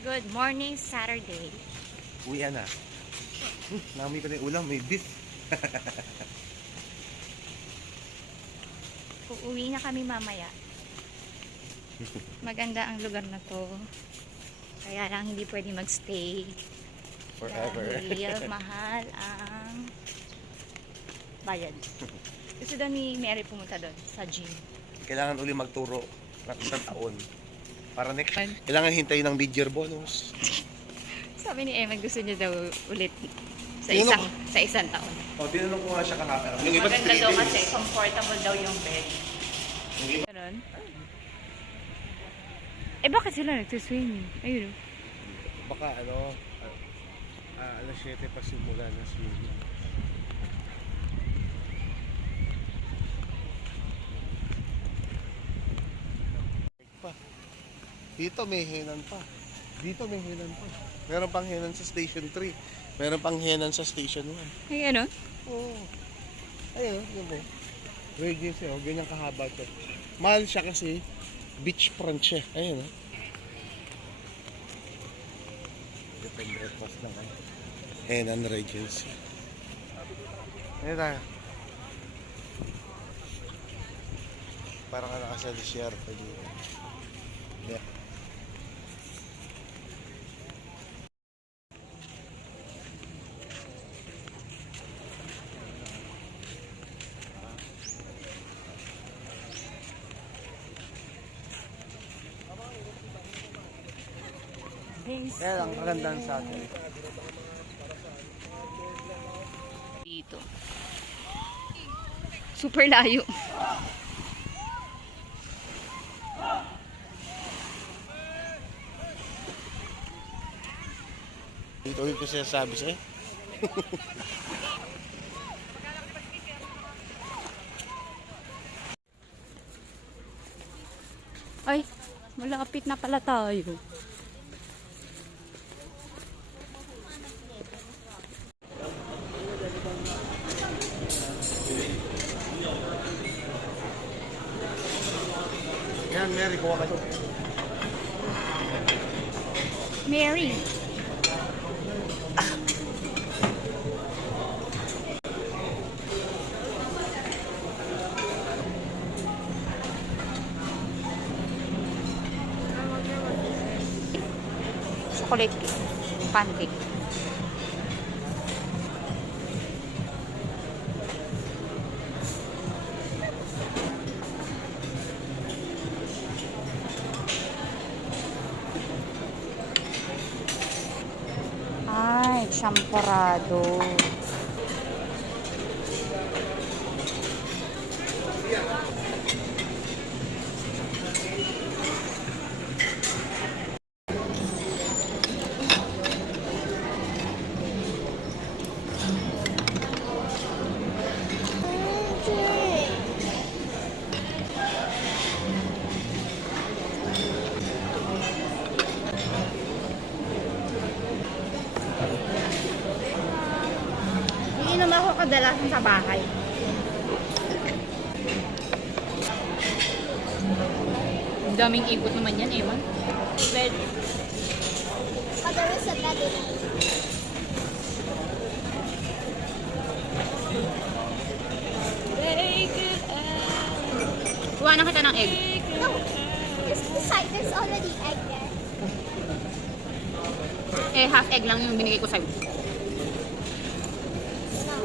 Good morning, Saturday. Uwian na. Nami ko na yung ulam, may beef. Uuwi na kami mamaya. Maganda ang lugar na to. Kaya lang hindi pwede magstay. Forever. Dahil mahal ang bayad. Gusto daw ni Mary pumunta doon sa gym. Kailangan uli magturo ng isang taon. Para next, kailangan hintayin ng mid-year bonus. Sabi ni Emma gusto niya daw ulit sa isang taon. O, tinanong ko nga siya kahapon. Yung iba, Maganda 3 daw days. kasi comfortable daw yung bed. Ganun? Eh bakit sila nagsuswimming? Ayun. Baka alas 7 pa simula na swimming. Dito may henan pa. Dito may henan pa. Meron pang henan sa station 3. Meron pang henan sa station 1. Ay, ano? Oo. Ayun, yun po. Regency, oh. Ganyan kahaba ito. Mahal siya kasi beachfront siya. Ayun, oh. Depende breakfast lang, eh. Henan Regency. Ayun tayo. Parang nakasal share pa dito. Yeah. Kaya lang, kagandahan sa atin. Dito. Super layo. Dito ulit ko sinasabi sa'yo. Ay, malapit na pala tayo. Yan, Mary, kuha ka ito. Mary. Chocolate cake. Pancake. Ay, champorado. Hindi naman ako kadalasan sa bahay. Ang daming ikot naman yan, Ewan. Bed. There is a bed. Kuha na kita ng egg. No, it's beside. There's already egg there. Eh, half egg lang yung binigay ko sa'yo. No.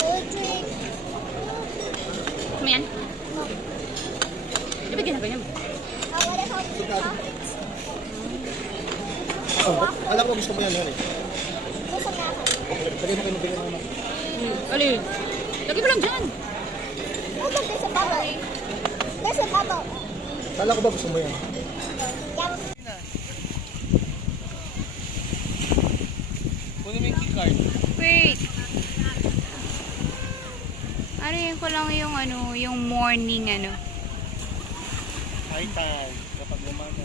Cold drink. Ano yan? No. Ibigay na ganyan. I want to help you. Huh? Oh, alam ko gusto mo yan, Mary. Gusto nga ako. Lagay mo kayo nabigyan naman. Alin? Lagi mo lang dyan. Oh, look, there's a bubble. There's a bubble. Kala ko ba gusto mo yan? Yum. Kunin mo yung keycard. Wait. Ariyan ko lang yung yung morning High tide. Kapag lumana.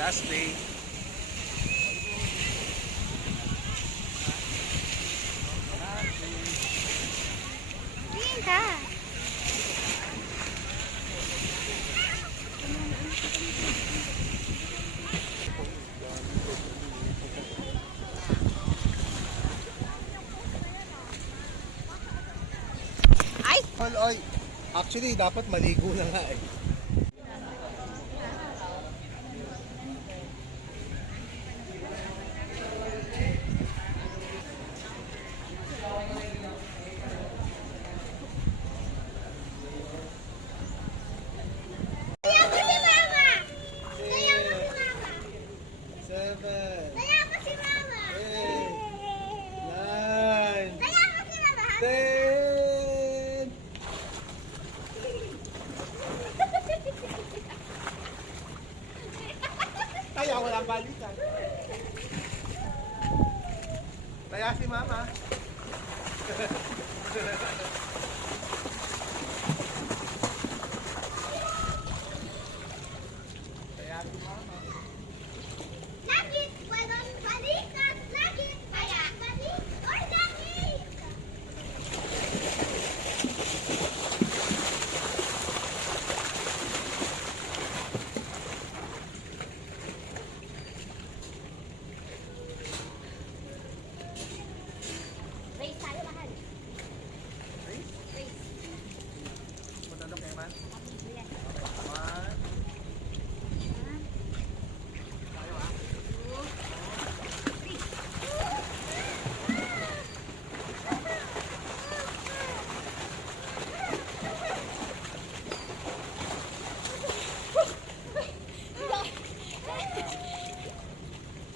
Last day. Tingin ka. Ay! Ay, actually, dapat maligo na nga eh. Kaya ko si Mama! Kaya ko si Mama! 7, Kaya ko si Mama! 9, Kaya ko si Mama! 10. Kaya walang balikan. Kaya si Mama. Langit, walang balikat! Langit, kaya balik or langit! Race tayo mahal. Race. Matalo kay Man. Yes. One.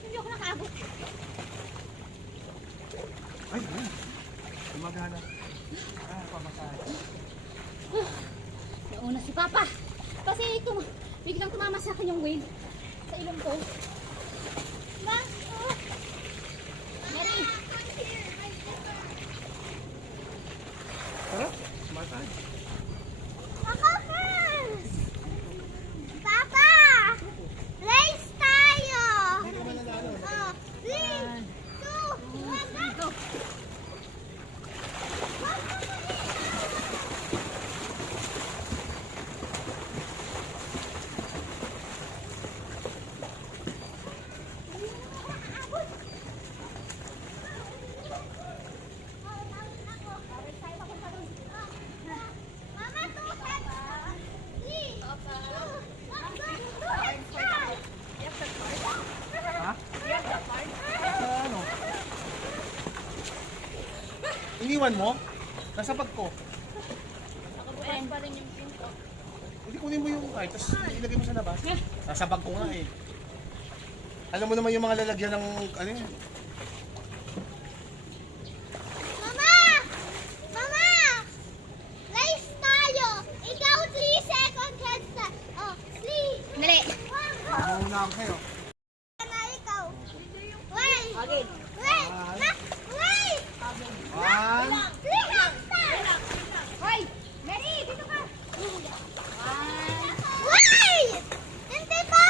Hindi ako nakaabot. Ay, gumagana. Pamasahe. Nauna si Papa. Kasi biglang tumama sa akin yung wave sa ilong ko. Ma? Oh. Mary! Tara, masahe. Ako first! Papa! Race tayo! Hindi ka mananalo. Oh, 3, 2, 1, go! Mama, 2 heads! 3, 2, 1, go! Ha? Ano? Iniwan mo? Nasa bag ko. Nakabukas pa rin yung pinto. Hindi kunin mo yung ay, tapos ilagay mo sa labas. Nasa bag ko nga eh. Alam mo naman yung mga lalagyan ng ano yun. Mama! Mama! Race tayo! Ikaw 3 second heads na. Oh, 3. Dali. 1, go! Mauna ako sa'yo. Na ikaw. Wait! Okay. Wait! Na! Wait! 1, 3 heads na! Hoy! Mary, dito ka! Wait! Hindi pa!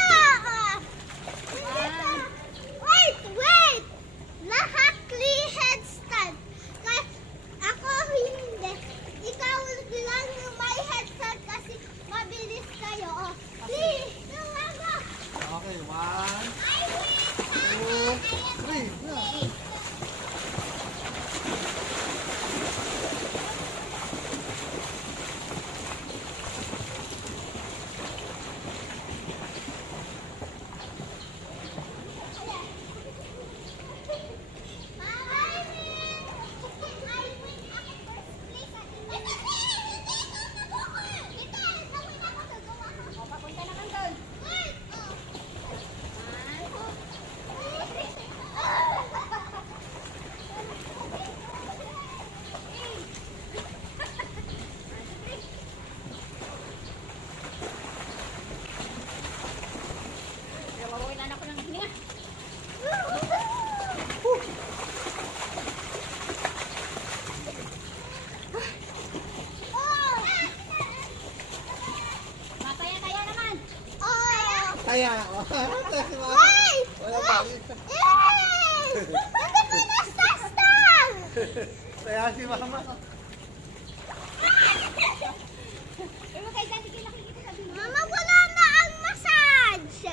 Hindi pa! Wait! Wait! Lahat 3 headstand. Ako hindi. Ikaw lang yung may headstand kasi mabilis kayo. Oh. 3, 2, 1, go! Okay, 1, I win! 2, 3. Papunta naman doon. Nawawalan ako ng hininga. Mataya-taya naman. Oh. Kaya, Si Mama. Ay! Wala balik. Yay! Hindi ko nasastan! Kaya si Mama. Mama, wala na ang massage!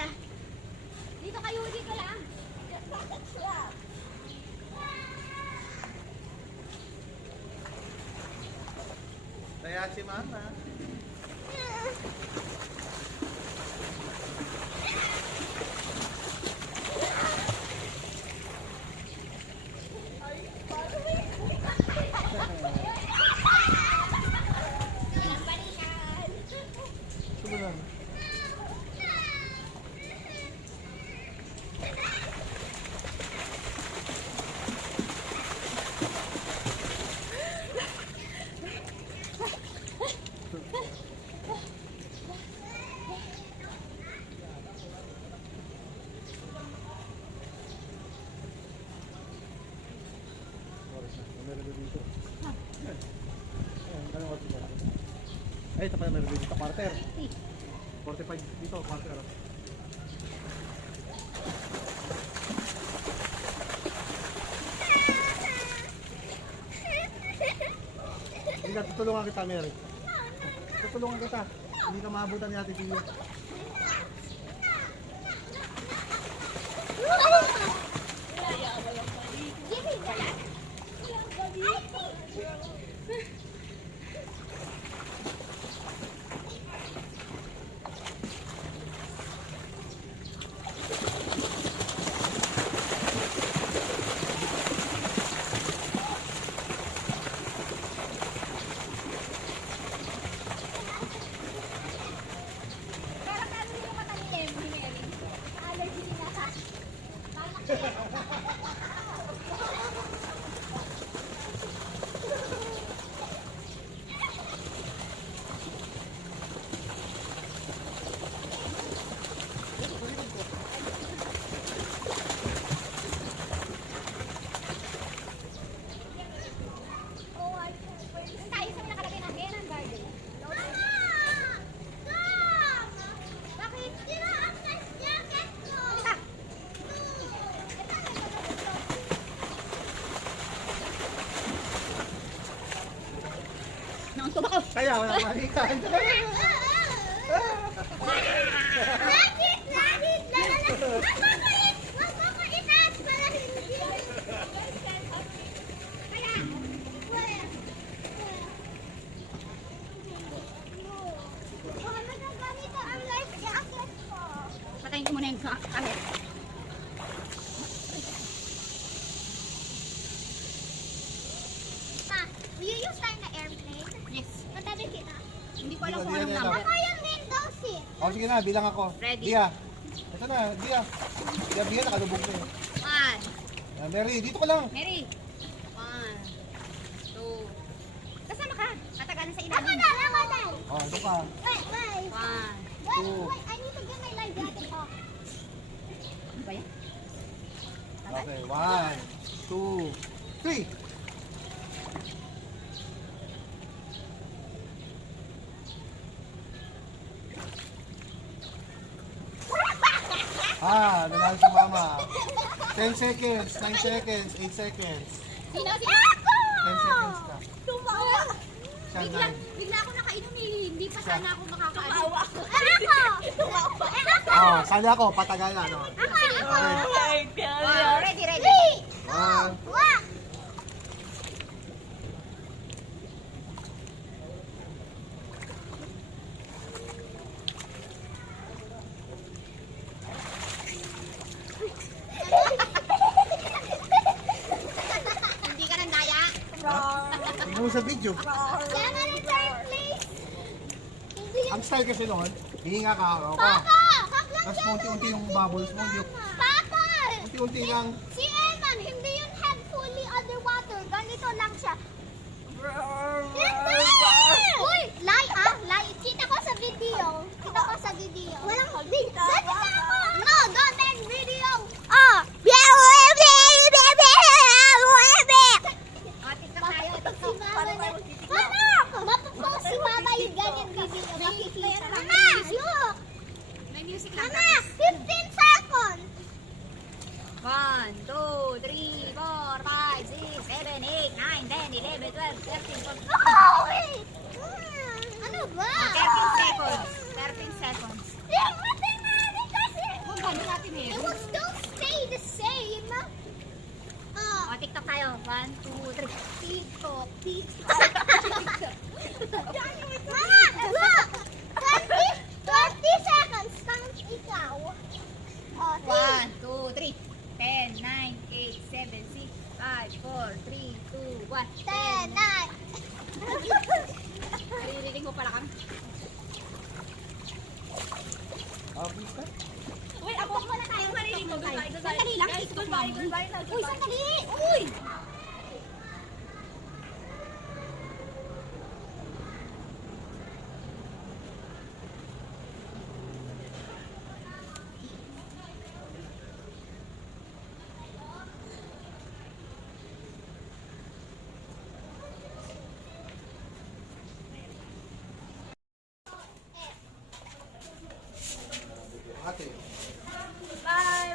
Dito kayo, dito lang. Kaya si Mama. Sumulan. Ay, tapos na meron dito. Quarter. 45 dito, quarter. Hindi na, tutulungan kita, Mary. Tutulungan kita. Hindi ka maabutan ni Ate Pia. Nauntog ako. Kaya, wala balikan. Patayin ko muna yung camera. Will you use time na airplane? Yes. Matabi kita. Hindi ko alam Hindi kung ko anong din number. Ako yung window seat. O, sige na, bilang ako. Ready? Dia. Ito na, Dia. Dia, nakalubog na. One. Mary, dito ka lang. Mary. One. Two. Kasama ka. Katagalan sa Ako ilalim. na, ako na. O, ito ka. Wait, wait. One. Wait, Two. wait. I need to get my life jacket off. Ano ba yan? Okay, 1, 2, 3. Nanalo si Mama. 10 seconds, 9 seconds, 8 seconds. Sino? Sino? 10 seconds ka. Tumawa. Siya, Bigla ako nakainom eh. Hindi pa sana ako makakaano. Ako! Oh, sali ako, patagal na. No? Ready, ready. 1, Wah! Hindi ka nang daya. tingnan mo sa video. Yan na yung third place. Hindi yung... Ang style kasi noon, hihinga ka, ako. Papa! Kaplan Tapos unti-unti yung bubbles mo, yung Papa! unti-unti lang. Si Eman, hindi yung head fully underwater. Ganito lang siya. Uy! Lie ah! Lie! Kita ko sa video. Kita ko sa video. Walang holding. No! Don't make video! Oh! O, tiktok tayo. Si Mama na. Mama! Mapapost si Mama yung ganyan video. Makikita. Mama! Look! May music lang. Mama! 15 rules don't stay the same. O, TikTok tayo. 1, 2, 3. TikTok, TikTok. Mama, look! 20 seconds. Count ikaw. Oh, 1, 2, 3. 10, 9, 8, 7, 6, 5, 4, 3, 2, 1. 10, 9. Naririnig mo pala kami. Basta. Uy, ako muna tayo. Marinig mo tayo. Sandali lang. Uy, sandali. Uy! Ate. Bye-bye!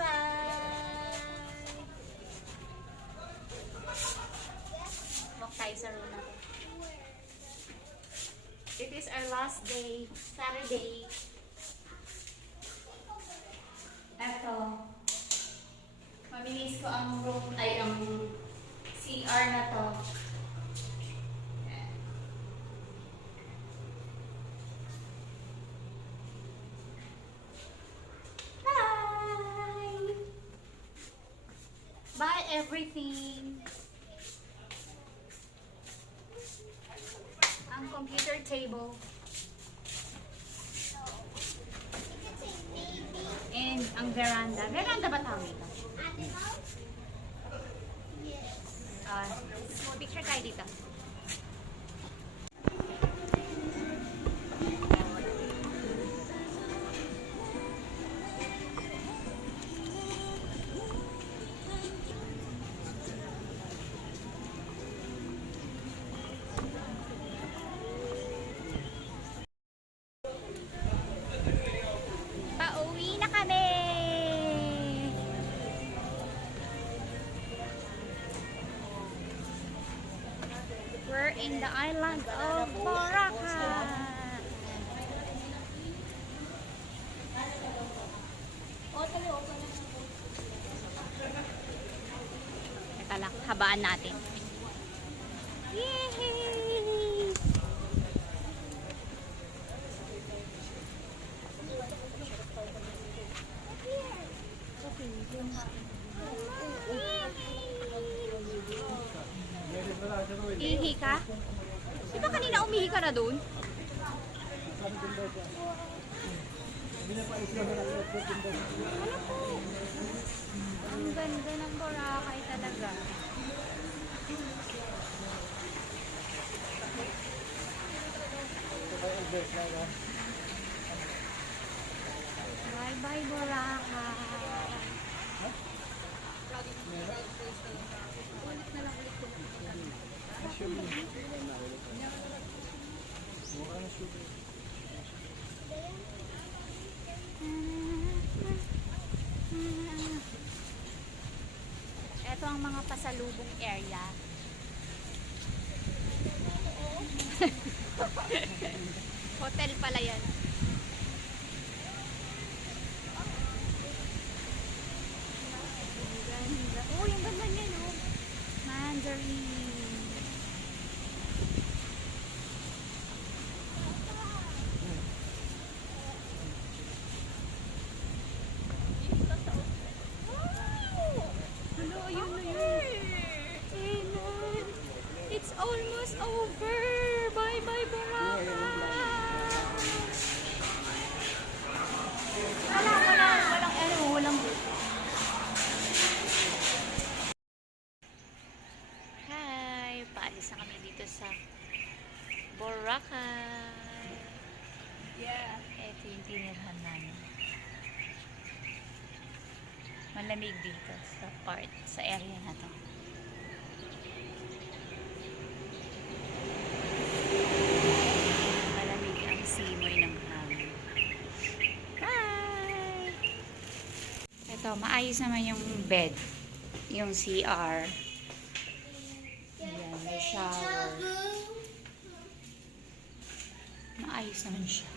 Walk tayo sa room natin. It is our last day, Saturday. Eto. Maminis ko ang room, ay ang CR na to. Bye! Bye everything! Ang computer table. And ang veranda. Veranda ba tawag ito? Picture tayo dito. Pauwi na kami! We're in the island of Boracay. Teka lang, habaan natin. Yay! Ihi ka? Di ba kanina umihi ka na doon? Ano po? Ang ganda ng Boracay talaga. Bye bye Boracay. Ito ang mga pasalubong area. Hotel pala yan. Ang ganda. Uy, ang ganda niya, no? Mandarin. Hello, ayun na yun. Ayun. It's almost over. Bye-bye, Boracay. Walang. Hi, paalis na kami dito sa Boracay. Yeah. Ito yung tinirhan namin. Malamig dito sa area na to. Malamig ang simoy ng hangin. Bye! Ito, maayos naman yung bed. Yung CR. Ayan, may shower. Maayos naman siya.